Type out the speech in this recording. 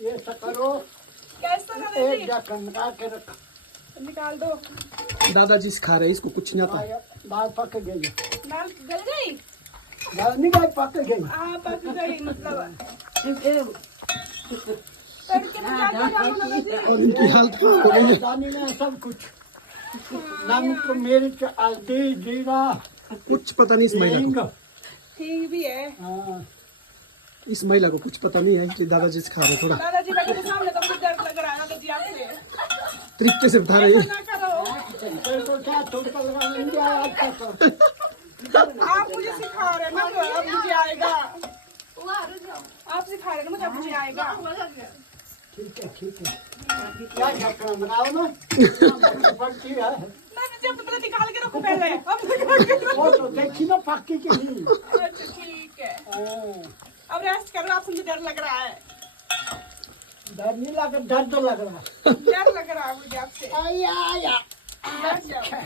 ये ऐसा करो, कैसा एक ढक्कन निकाल के रख। निकाल दो। दादाजी सिखा रहे हैं, इसको कुछ नहीं आता। दाल पक गई, दाल गल गई। दाल नहीं गई, पक गई। हाँ पक गई मतलब। तड़के में क्या क्या डालो दादाजी? और इनकी हालत खराब हो गई है। दानी में सब कुछ, नमक, मिर्च, हल्दी, जीरा, कुछ पता नहीं इस महिला हींग। को। ठीक भी है। हाँ, इस महिला को कुछ पता नहीं है कि दादाजी सिखा रहे हैं। थोड़ा दादाजी बैठे के सामने तो मुझे डर लग रहा है दादाजी आपसे। तरीके से बता रहे हैं। ऐसा ना करो। तेरे को क्या तुड़का लगाना नहीं आया आज तक? आप मुझे सिखा रहे हैं ना, तो अब मुझे आएगा। आप सिखा रहे हैं ना मुझे, अब मुझे आएगा। ठीक है, ठीक है। क्या ढक्कन बनाओ ना, पकती है। मैं जब पता निकाल के रखो पहले, अब निकाल के रखो। वो तो देखी ना पक्की की नहीं। अच्छा ठीक है, हाँ, अब रेस्ट करो। आप मुझे डर लग रहा है। डर नहीं लगा, दर्द लग रहा है। डर लग रहा है मुझे आपसे। आया आया। बैठ जाओ।